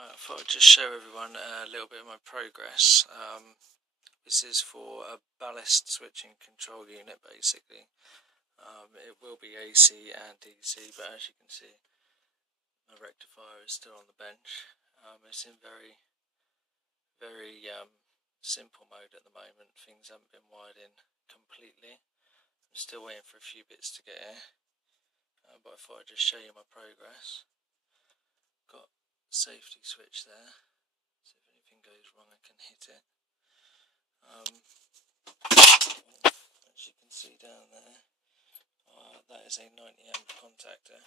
I thought I'd just show everyone a little bit of my progress. This is for a ballast switching control unit basically. It will be AC and DC, but as you can see my rectifier is still on the bench. It's in very simple mode at the moment. Things haven't been wired in completely. I'm still waiting for a few bits to get here, but I thought I'd just show you my progress. Got safety switch there, so if anything goes wrong I can hit it. As you can see down there, that is a 90 amp contactor.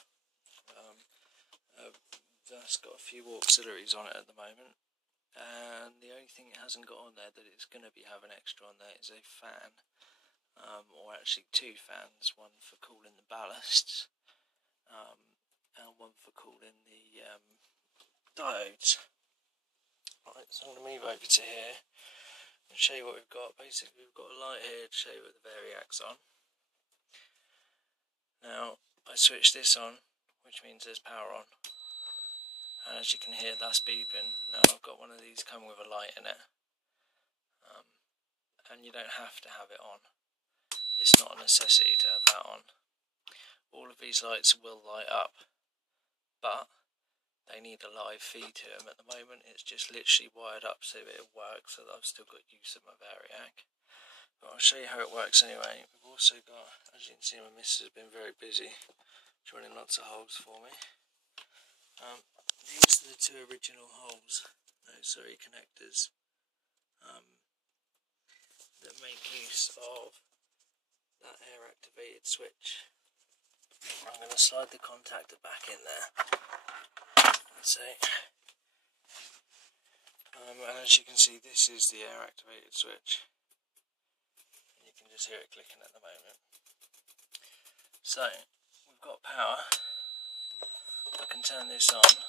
That's got a few auxiliaries on it at the moment, and the only thing it hasn't got on there that it's going to be having extra on there is a fan, or actually two fans, one for cooling the ballasts and one for cooling the diodes. Right, so I'm going to move over to here and show you what we've got. Basically we've got a light here to show you what the variac's on. Now I switch this on, which means there's power on, and as you can hear that's beeping. Now I've got one of these coming with a light in it, and you don't have to have it on. It's not a necessity to have that on. All of these lights will light up, but they need a live feed to them. At the moment it's just literally wired up so that it works, so that I've still got use of my variac. But I'll show you how it works anyway. We've also got, as you can see, my missus has been very busy drilling lots of holes for me. These are the two original holes, connectors, that make use of that air activated switch. I'm going to slide the contactor back in there. So, and as you can see, this is the air activated switch, and you can just hear it clicking at the moment. So we've got power. I can turn this on,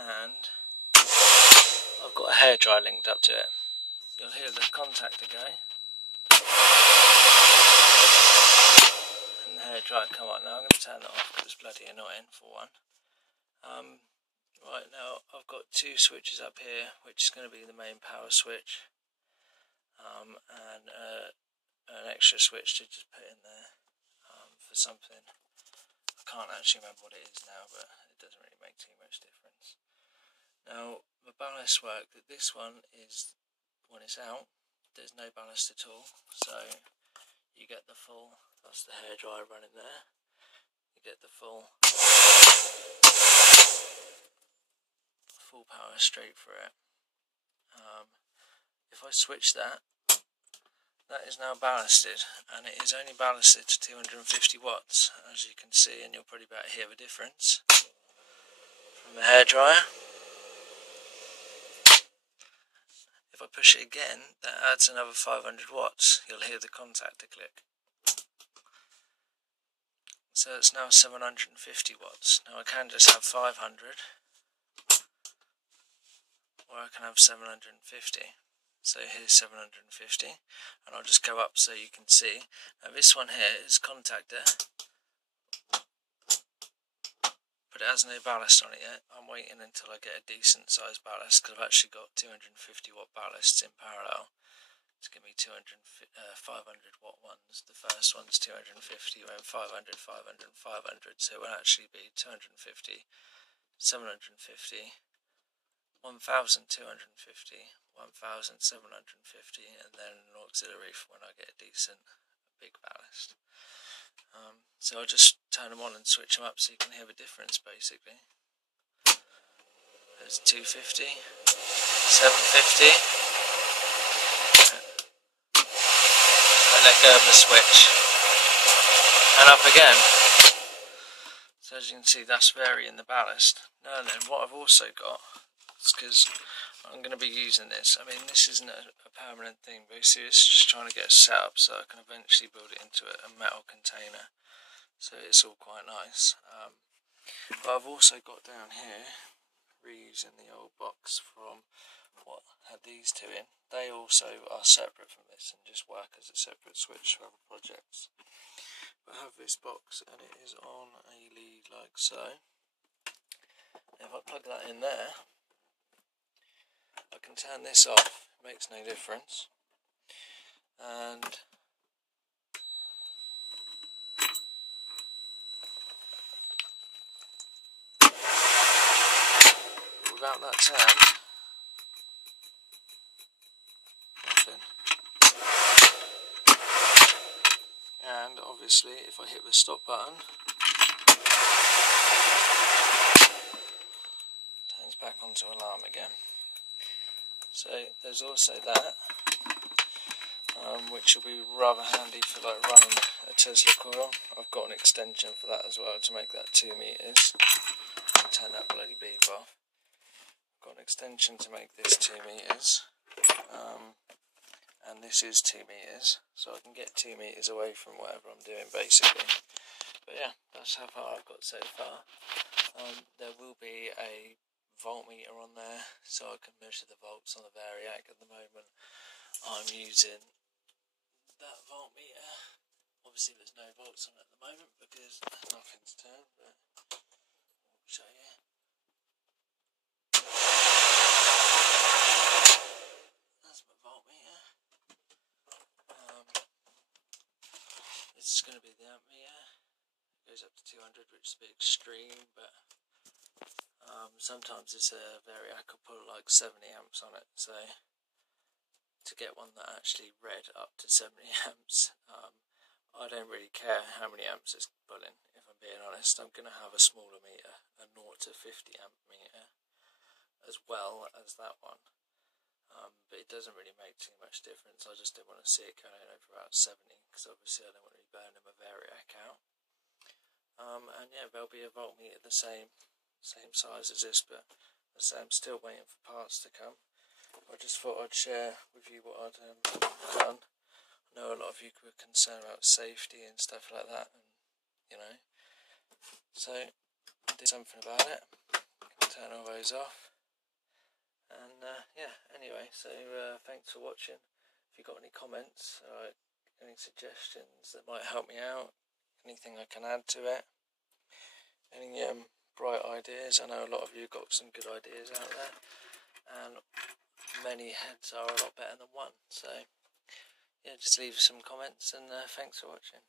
and I've got a hairdryer linked up to it. You'll hear the contactor go and the hairdryer come up. Now I'm going to turn that off because it's bloody annoying for one. Right, now I've got two switches up here, which is going to be the main power switch, and an extra switch to just put in there for something. I can't actually remember what it is now, but it doesn't really make too much difference. Now the ballast work, that this one is, when it's out, there's no ballast at all, so you get the full, that's the hairdryer running there, you get the full power straight for it. If I switch that, that is now ballasted, and it is only ballasted to 250 watts, as you can see, and you'll probably be able to hear the difference from the hairdryer. If I push it again, that adds another 500 watts. You'll hear the contactor click. So it's now 750 watts. Now I can just have 500, or I can have 750. So here's 750, and I'll just go up so you can see. Now this one here is contactor, but it has no ballast on it yet. I'm waiting until I get a decent sized ballast, because I've actually got 250 watt ballasts in parallel to give me 500 watt ones. The first one's 250, then 500, 500, 500, so it will actually be 250, 750, 1250, 1750, and then an auxiliary for when I get a decent big ballast. So I'll just turn them on and switch them up so you can hear the difference basically. There's 250, 750, and let go of the switch, and up again. So as you can see, that's varying the ballast. Now then, what I've also got, because I'm going to be using this, I mean this isn't a permanent thing, basically it's just trying to get it set up so I can eventually build it into a metal container, so it's all quite nice. But I've also got down here, reusing the old box from what had these two in, they also are separate from this and just work as a separate switch for other projects. But I have this box and it is on a lead like so. If if I plug that in there, I can turn this off, it makes no difference. And without that turned, nothing. And obviously if I hit the stop button, it turns back onto alarm again. So there's also that, which will be rather handy for like running a Tesla coil. I've got an extension for that as well to make that 2 meters. Turn that bloody beep off. I've got an extension to make this 2 meters, and this is 2 meters, so I can get 2 meters away from whatever I'm doing basically. But yeah, that's how far I've got so far. There will be a voltmeter on there, so I can measure the volts on the variac. At the moment I'm using that voltmeter. Obviously there's no volts on it at the moment because nothing's turned, but I'll show you. That's my voltmeter. This is going to be the ammeter. It goes up to 200, which is a bit extreme, but sometimes it's a variac will put like 70 amps on it, so to get one that actually read up to 70 amps, I don't really care how many amps it's pulling, if I'm being honest. I'm going to have a smaller meter, a 0 to 50 amp meter, as well as that one, but it doesn't really make too much difference. I just didn't want to see it going over about 70, because obviously I don't want to be burning my variac out. And yeah, there'll be a voltmeter the same size as this, but as I say, I'm still waiting for parts to come. I just thought I'd share with you what I'd done. I know a lot of you were concerned about safety and stuff like that, and you know, so I did something about it. Turn all those off, and yeah. Anyway, so thanks for watching. If you've got any comments, any suggestions that might help me out, anything I can add to it, any bright ideas. I know a lot of you got some good ideas out there, and many heads are a lot better than one. So yeah, just leave some comments, and thanks for watching.